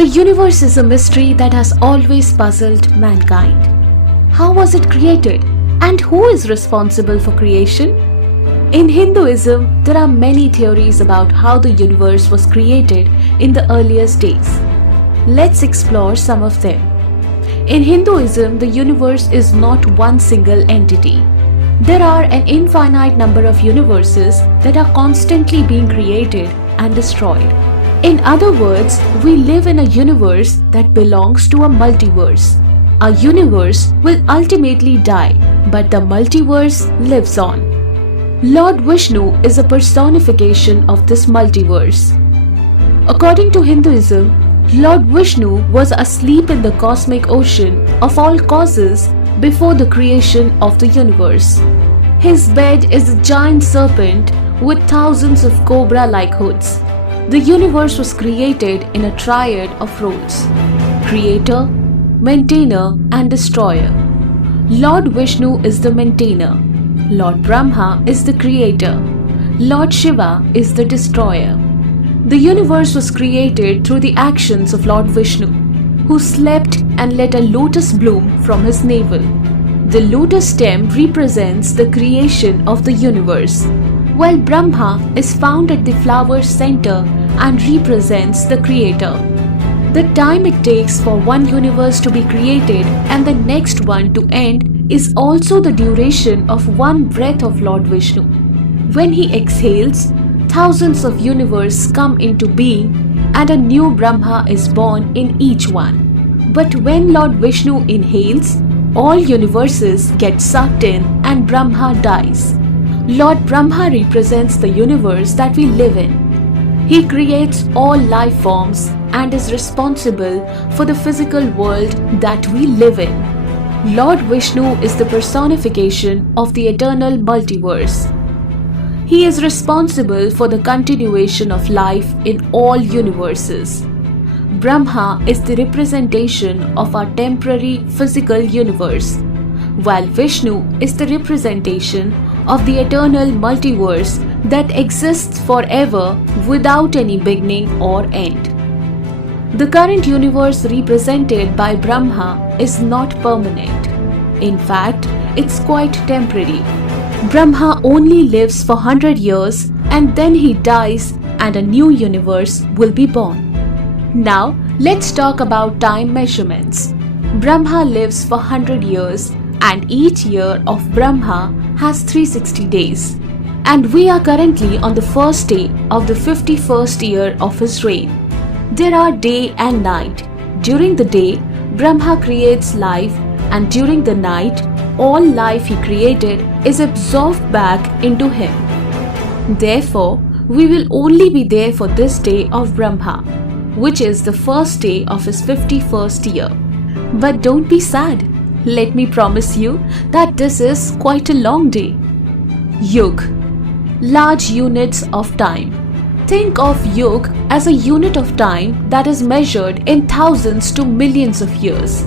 The universe is a mystery that has always puzzled mankind. How was it created? And who is responsible for creation? In Hinduism, there are many theories about how the universe was created in the earliest days. Let's explore some of them. In Hinduism, the universe is not one single entity. There are an infinite number of universes that are constantly being created and destroyed. In other words, we live in a universe that belongs to a multiverse. Our universe will ultimately die, but the multiverse lives on. Lord Vishnu is a personification of this multiverse. According to Hinduism, Lord Vishnu was asleep in the cosmic ocean of all causes before the creation of the universe. His bed is a giant serpent with thousands of cobra-like hoods. The universe was created in a triad of roles: creator, maintainer, and destroyer. Lord Vishnu is the maintainer. Lord Brahma is the creator. Lord Shiva is the destroyer. The universe was created through the actions of Lord Vishnu, who slept and let a lotus bloom from his navel. The lotus stem represents the creation of the universe, while Brahma is found at the flower's center and represents the creator. The time it takes for one universe to be created and the next one to end is also the duration of one breath of Lord Vishnu. When he exhales, thousands of universes come into being and a new Brahma is born in each one. But when Lord Vishnu inhales, all universes get sucked in and Brahma dies. Lord Brahma represents the universe that we live in. He creates all life forms and is responsible for the physical world that we live in. Lord Vishnu is the personification of the eternal multiverse. He is responsible for the continuation of life in all universes. Brahma is the representation of our temporary physical universe, while Vishnu is the representation of the eternal multiverse that exists forever without any beginning or end. The current universe represented by Brahma is not permanent. In fact, it's quite temporary. Brahma only lives for 100 years and then he dies and a new universe will be born. Now, let's talk about time measurements. Brahma lives for 100 years and each year of Brahma has 360 days. And we are currently on the first day of the 51st year of his reign. There are day and night. During the day, Brahma creates life, and during the night, all life he created is absorbed back into him. Therefore, we will only be there for this day of Brahma, which is the first day of his 51st year. But don't be sad. Let me promise you that this is quite a long day. Yug, large units of time. Think of Yug as a unit of time that is measured in thousands to millions of years.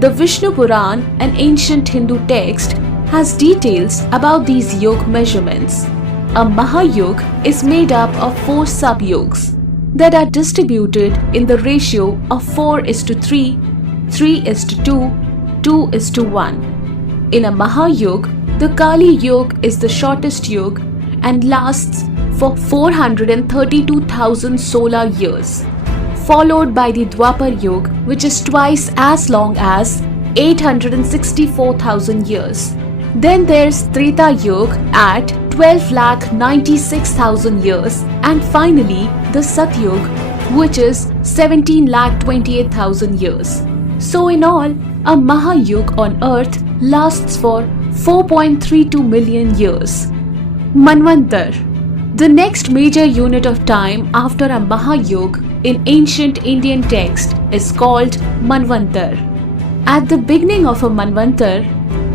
The Vishnu Puran, an ancient Hindu text, has details about these Yug measurements. A Mahayug is made up of 4 sub-yugs that are distributed in the ratio of 4:3, 3:2, 2:1. In a Mahayug, the Kali Yug is the shortest yug and lasts for 432,000 solar years, followed by the Dwapar Yug, which is twice as long as 864,000 years. Then there's Treta Yug at 12,96,000 years, and finally the Satyug, which is 17,28,000 years. So in all, a Mahayug on Earth lasts for 4.32 million years. Manvantar, the next major unit of time after a Mahayug in ancient Indian text, is called Manvantar. At the beginning of a Manvantar,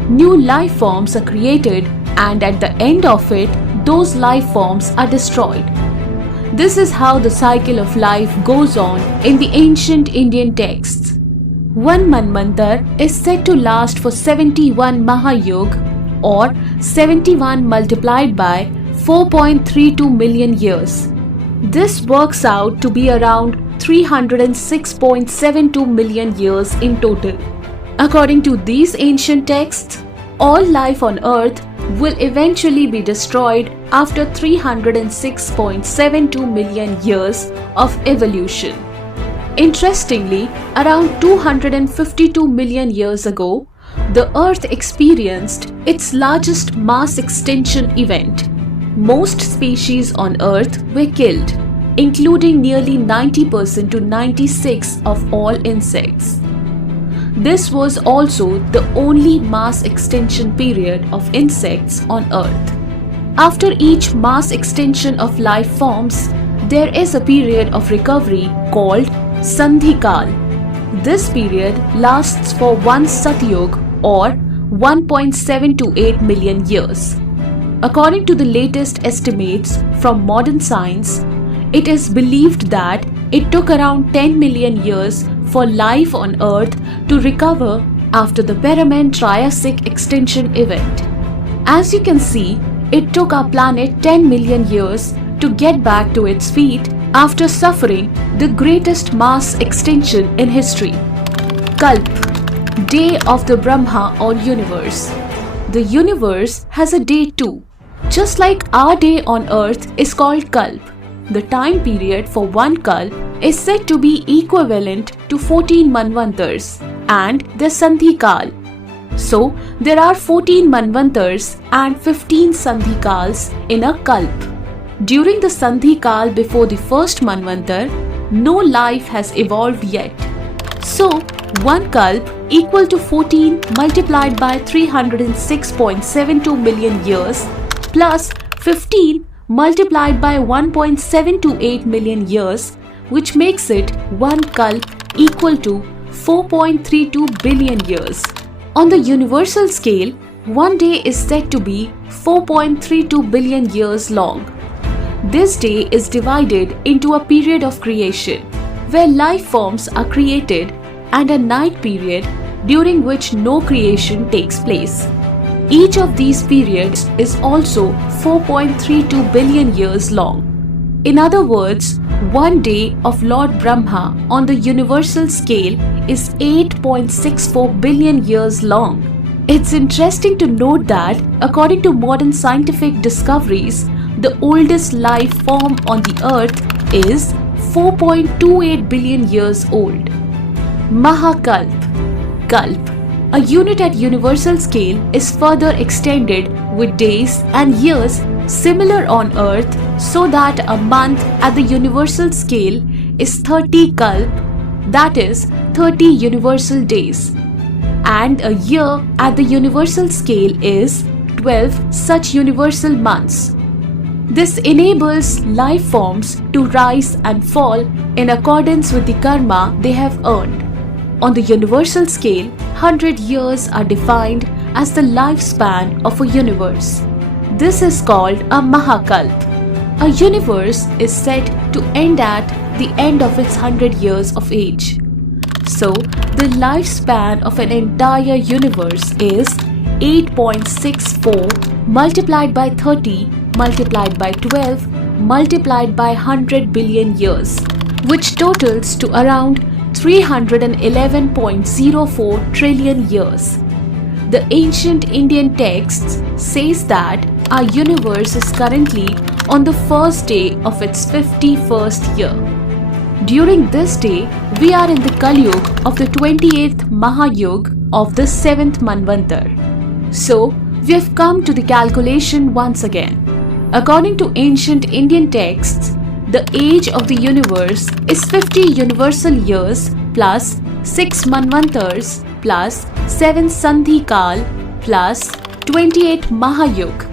new life forms are created, and at the end of it, those life forms are destroyed. This is how the cycle of life goes on in the ancient Indian texts. One Manvantar is said to last for 71 Mahayug, or 71 multiplied by 4.32 million years. This works out to be around 306.72 million years in total. According to these ancient texts, all life on Earth will eventually be destroyed after 306.72 million years of evolution. Interestingly, around 252 million years ago, the Earth experienced its largest mass extinction event. Most species on Earth were killed, including nearly 90% to 96% of all insects. This was also the only mass extinction period of insects on Earth. After each mass extinction of life forms, there is a period of recovery called Sandhikal. This period lasts for one Satyug or 1.728 million years. According to the latest estimates from modern science, it is believed that it took around 10 million years for life on Earth to recover after the Permian-Triassic extinction event. As you can see, it took our planet 10 million years to get back to its feet after suffering the greatest mass extinction in history. Kalp, Day of the Brahma or Universe. The universe has a day too. Just like our day on Earth is called Kalp, the time period for one Kalp is said to be equivalent to 14 Manvantars and the Sandhikal. So, there are 14 Manvantars and 15 Sandhikals in a Kalp. During the Sandhikal before the first Manvantar, no life has evolved yet. So, one Kalp equal to 14 multiplied by 306.72 million years plus 15 multiplied by 1.728 million years, which makes it one Kalp equal to 4.32 billion years. On the universal scale, one day is said to be 4.32 billion years long. This day is divided into a period of creation, where life forms are created, and a night period during which no creation takes place. Each of these periods is also 4.32 billion years long. In other words, one day of Lord Brahma on the universal scale is 8.64 billion years long. It's interesting to note that, according to modern scientific discoveries, the oldest life form on the Earth is 4.28 billion years old. Mahakalp, Kalp. A unit at universal scale is further extended with days and years similar on Earth, so that a month at the universal scale is 30 Kalp, that is 30 universal days, and a year at the universal scale is 12 such universal months. This enables life forms to rise and fall in accordance with the karma they have earned. On the universal scale, 100 years are defined as the lifespan of a universe. This is called a Mahakalp. A universe is said to end at the end of its 100 years of age. So, the lifespan of an entire universe is 8.64 multiplied by 30 multiplied by 12 multiplied by 100 billion years, which totals to around 311.04 trillion years. The ancient Indian texts says that our universe is currently on the first day of its 51st year. During this day, we are in the Kalyug of the 28th Mahayug of the 7th Manvantar. So, we have come to the calculation once again. According to ancient Indian texts, the age of the universe is 50 universal years plus 6 Manvantars plus 7 Sandhikal plus 28 Mahayug.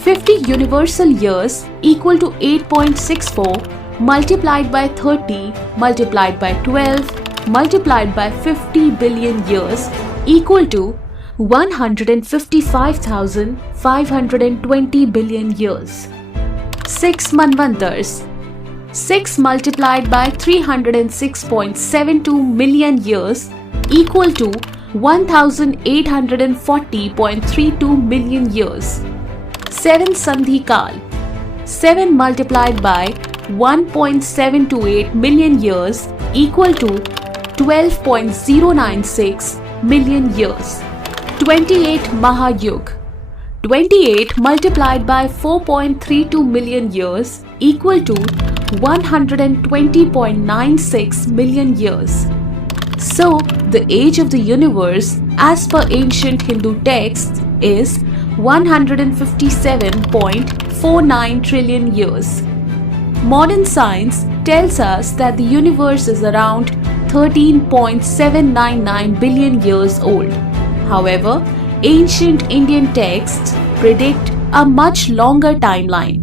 50 universal years equal to 8.64 multiplied by 30 multiplied by 12 multiplied by 50 billion years equal to 155,520 billion years. 6 Manvantars. 6 multiplied by 306.72 million years equal to 1840.32 million years. 7 Sandhikal. 7 multiplied by 1.728 million years equal to 12.096 million years. 28 Mahayug. 28 multiplied by 4.32 million years equal to 120.96 million years. So, the age of the universe as per ancient Hindu texts is 157.49 trillion years. Modern science tells us that the universe is around 13.799 billion years old. However, ancient Indian texts predict a much longer timeline.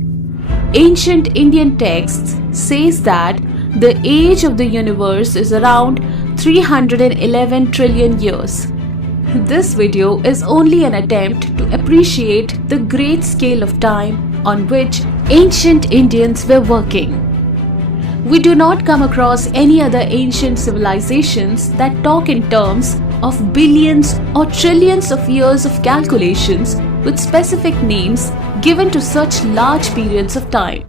Ancient Indian texts says that the age of the universe is around 311 trillion years. This video is only an attempt to appreciate the great scale of time on which ancient Indians were working. We do not come across any other ancient civilizations that talk in terms of billions or trillions of years of calculations with specific names given to such large periods of time.